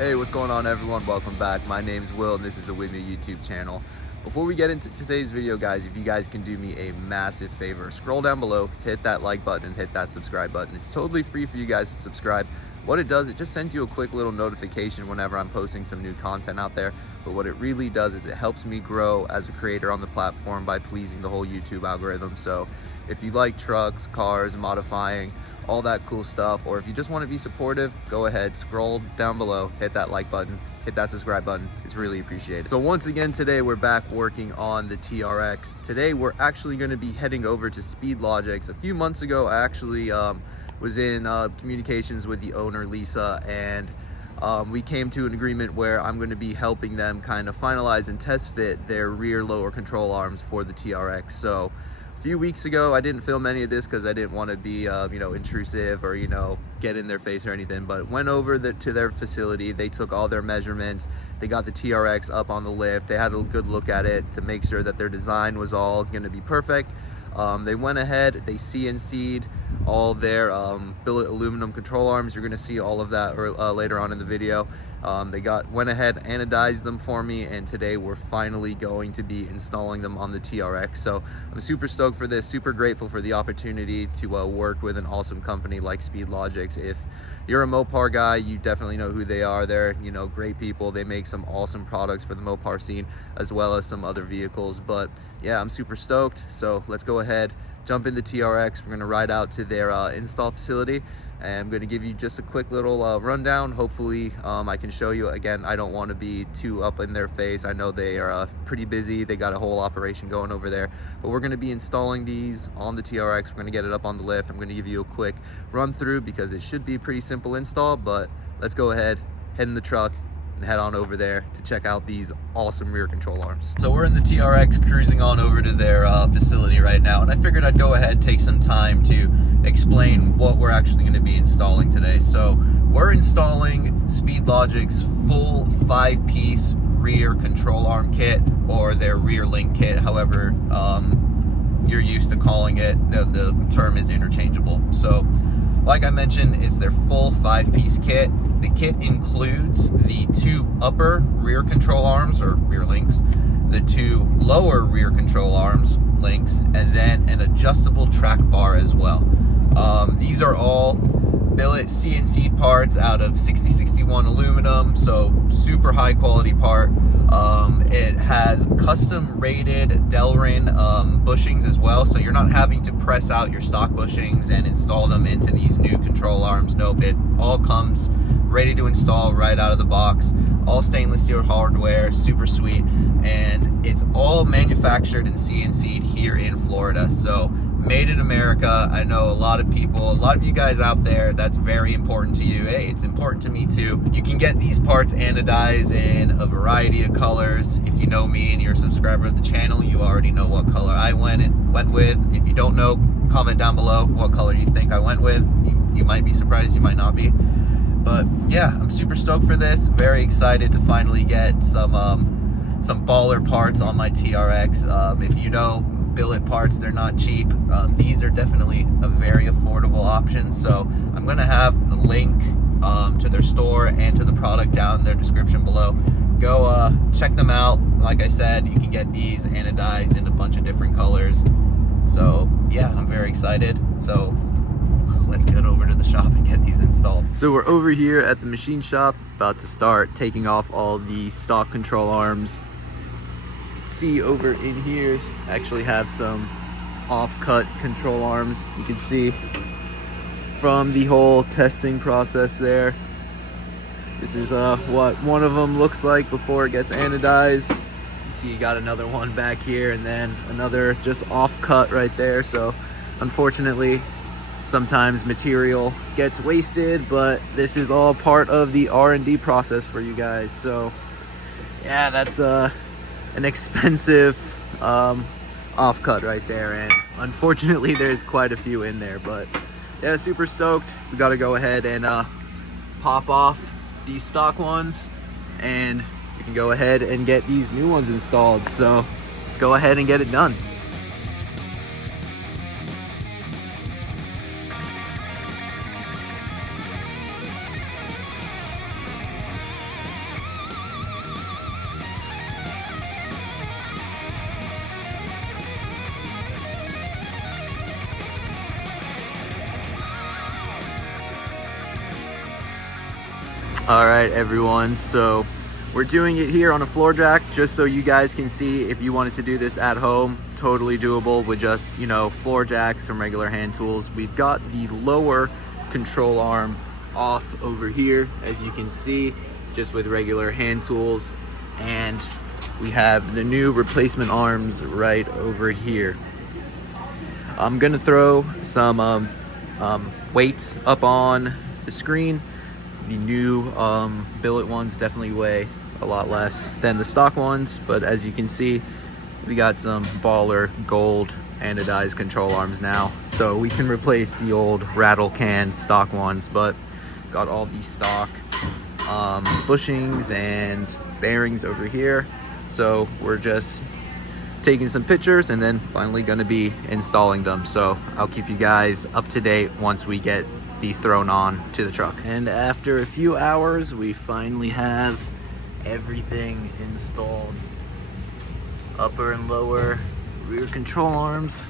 Hey, what's going on everyone? Welcome back. My name's Will and this is the With Me YouTube channel. Before we get into today's video, guys, if you guys can do me a massive favor, scroll down below, hit that like button, hit that subscribe button. It's totally free for you guys to subscribe. What it does, it just sends you a quick little notification whenever I'm posting some new content out there. But what it really does is it helps me grow as a creator on the platform by pleasing the whole YouTube algorithm. So if you like trucks, cars, modifying, all that cool stuff, or if you just want to be supportive, go ahead, scroll down below, hit that like button, hit that subscribe button. It's really appreciated. So once again, today we're back working on the TRX. Today we're actually going to be heading over to Speedlogix. A few months ago, I actually was in communications with the owner, Lisa, and we came to an agreement where I'm going to be helping them kind of finalize and test fit their rear lower control arms for the TRX. So a few weeks ago, I didn't film any of this because I didn't want to be intrusive or get in their face or anything, but went over to their facility. They took all their measurements, they got the TRX up on the lift, they had a good look at it to make sure that their design was all going to be perfect. They went ahead, they CNC'd all their billet aluminum control arms. You're going to see all of that later on in the video. They went ahead, anodized them for me, and today we're finally going to be installing them on the TRX. So I'm super stoked for this, super grateful for the opportunity to work with an awesome company like Speedlogix. If you're a Mopar guy, you definitely know who they are. They're great people. They make some awesome products for the Mopar scene as well as some other vehicles. But yeah, I'm super stoked. So let's go ahead, jump in the TRX. We're going to ride out to their install facility, and I'm going to give you just a quick little rundown. Hopefully I can show you. Again, I don't want to be too up in their face. I know they are pretty busy. They got a whole operation going over there, but we're going to be installing these on the TRX. We're going to get it up on the lift. I'm going to give you a quick run through because it should be a pretty simple install. But let's go ahead, head in the truck and head on over there to check out these awesome rear control arms. So we're in the TRX cruising on over to their facility right now, and I figured I'd go ahead, take some time to explain what we're actually going to be installing today. So we're installing Speedlogix full 5-piece rear control arm kit, or their rear link kit, however you're used to calling it. The term is interchangeable. So like I mentioned, it's their full 5-piece kit. The kit includes the 2 upper rear control arms, or rear links, the 2 lower rear control arms, links, and then an adjustable track bar as well. These are all billet CNC parts out of 6061 aluminum, so super high quality part. It has custom rated Delrin bushings as well, so you're not having to press out your stock bushings and install them into these new control arms. Nope, it all comes ready to install right out of the box. All stainless steel hardware, super sweet, and it's all manufactured and CNC'd here in Florida. So made in America. I know a lot of you guys out there, that's very important to you. Hey, it's important to me too. You can get these parts anodized in a variety of colors. If you know me and you're a subscriber of the channel, you already know what color I went with. If you don't know, comment down below what color you think I went with. You might be surprised, you might not be. But yeah, I'm super stoked for this. Very excited to finally get some baller parts on my TRX. If you know billet parts, they're not cheap. These are definitely a very affordable option. So I'm gonna have the link to their store and to the product down in their description below. Go check them out. Like I said, you can get these anodized in a bunch of different colors. So yeah, I'm very excited. So let's get over to the shop and get these installed. So we're over here at the machine shop, about to start taking off all the stock control arms. You can see over in here, I actually have some off-cut control arms. You can see from the whole testing process there. This is what one of them looks like before it gets anodized. You see you got another one back here, and then another just off-cut right there. So unfortunately, sometimes material gets wasted, but this is all part of the R&D process for you guys. So yeah, that's an expensive off-cut right there, and unfortunately there's quite a few in there. But yeah, super stoked. We got to go ahead and pop off these stock ones, and we can go ahead and get these new ones installed. So let's go ahead and get it done. All right, everyone, so we're doing it here on a floor jack just so you guys can see. If you wanted to do this at home, totally doable with just, you know, floor jack, some regular hand tools. We've got the lower control arm off over here, as you can see, just with regular hand tools, and we have the new replacement arms right over here. I'm gonna throw some weights up on the screen. The new billet ones definitely weigh a lot less than the stock ones, but as you can see, we got some baller gold anodized control arms now, so we can replace the old rattle can stock ones. But got all these stock bushings and bearings over here, so we're just taking some pictures and then finally gonna be installing them. So I'll keep you guys up to date once we get these thrown on to the truck. And after a few hours, we finally have everything installed. Upper and lower rear control arms,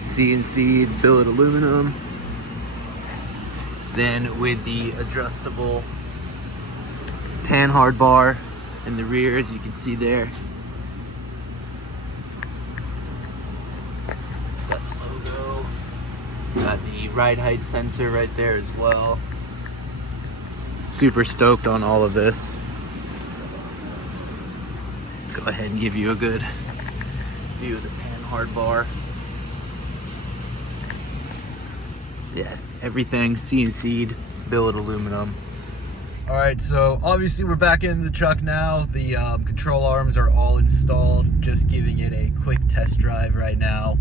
CNC billet aluminum, then with the adjustable panhard bar in the rear, as you can see there. Got the ride height sensor right there as well. Super stoked on all of this. Go ahead and give you a good view of the panhard bar. Yes, everything CNC'd, billet aluminum. All right, so obviously we're back in the truck now. The control arms are all installed. Just giving it a quick test drive right now.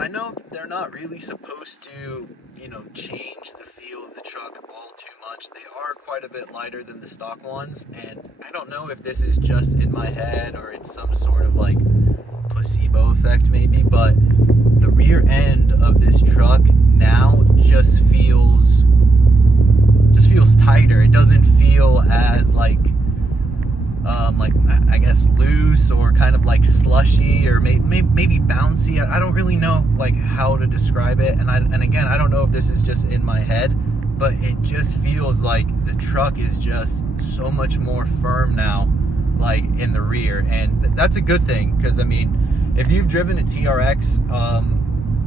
I know they're not really supposed to, you know, change the feel of the truck all too much. They are quite a bit lighter than the stock ones, and I don't know if this is just in my head or it's some sort of like placebo effect maybe, but the rear end of this truck now just feels tighter. It doesn't feel as like I guess loose or kind of like slushy or maybe bouncy. I don't really know like how to describe it, and again, I don't know if this is just in my head, but it just feels like the truck is just so much more firm now, like in the rear, and that's a good thing, because I mean, if you've driven a TRX,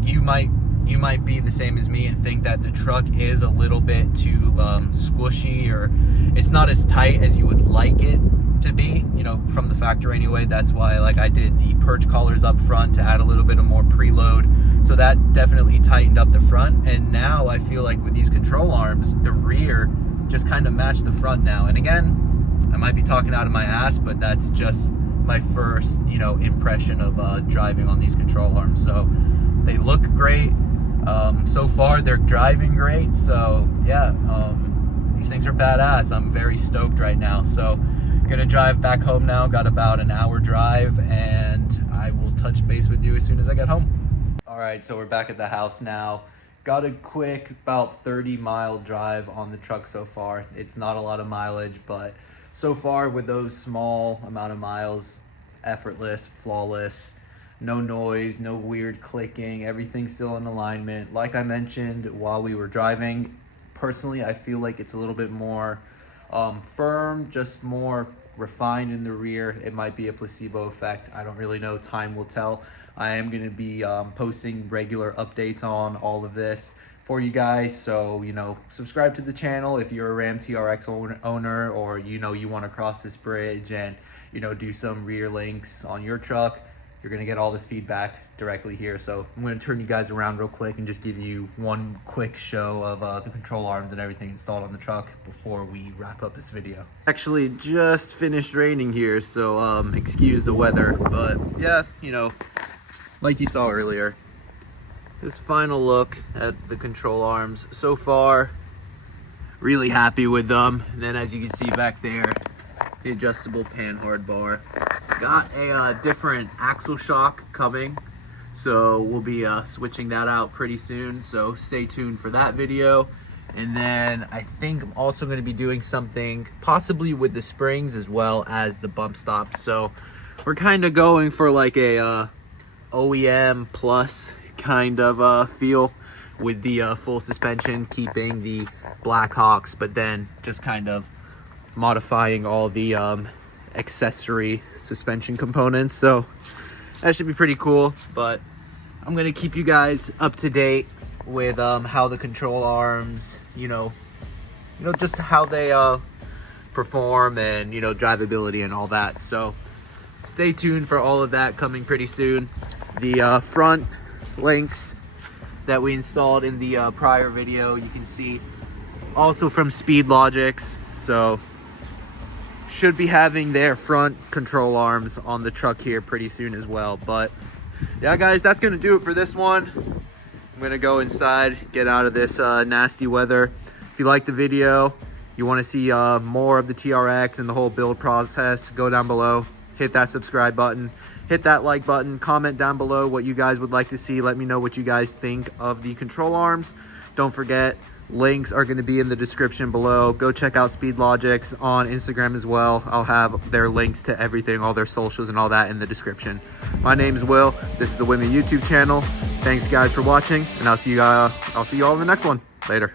you might be the same as me and think that the truck is a little bit too squishy, or it's not as tight as you would like it to be, you know, from the factory anyway. That's why like I did the perch collars up front to add a little bit of more preload, so that definitely tightened up the front. And now I feel like with these control arms, the rear just kind of matched the front now. And again, I might be talking out of my ass, but that's just my first, you know, impression of driving on these control arms. So they look great. So far they're driving great, so yeah, these things are badass. I'm very stoked right now. So gonna drive back home now. Got about an hour drive, and I will touch base with you as soon as I get home. All right, so we're back at the house now. Got a quick about 30-mile drive on the truck so far. It's not a lot of mileage, but so far with those small amount of miles, effortless, flawless. No noise, no weird clicking, everything's still in alignment. Like I mentioned while we were driving, personally, I feel like it's a little bit more firm, just more refined in the rear. It might be a placebo effect. I don't really know. Time will tell. I am going to be posting regular updates on all of this for you guys. So, you know, subscribe to the channel if you're a Ram TRX owner, or, you know, you want to cross this bridge and, you know, do some rear links on your truck. You're gonna get all the feedback directly here. So I'm gonna turn you guys around real quick and just give you one quick show of the control arms and everything installed on the truck before we wrap up this video. Actually just finished raining here, so excuse the weather, but yeah, you know, like you saw earlier, this final look at the control arms. So far, really happy with them. And then as you can see back there, the adjustable panhard bar. Got a different axle shock coming, so we'll be switching that out pretty soon, so stay tuned for that video. And then I think I'm also going to be doing something possibly with the springs as well as the bump stops. So we're kind of going for like a OEM plus kind of feel with the full suspension, keeping the Blackhawks, but then just kind of modifying all the accessory suspension components. So that should be pretty cool. But I'm gonna keep you guys up to date with how the control arms, you know, just how they perform, and drivability and all that. So stay tuned for all of that coming pretty soon. The front links that we installed in the prior video, you can see also from Speedlogix. So should be having their front control arms on the truck here pretty soon as well. But yeah, guys, that's gonna do it for this one. I'm gonna go inside, get out of this nasty weather. If you like the video, you want to see more of the TRX and the whole build process, go down below, hit that subscribe button, hit that like button, comment down below what you guys would like to see. Let me know what you guys think of the control arms. Don't forget, links are going to be in the description below. Go check out Speedlogix on Instagram as well. I'll have their links to everything, all their socials and all that in the description. My name is Will. This is the Women YouTube channel. Thanks guys for watching, and I'll see you all in the next one. Later.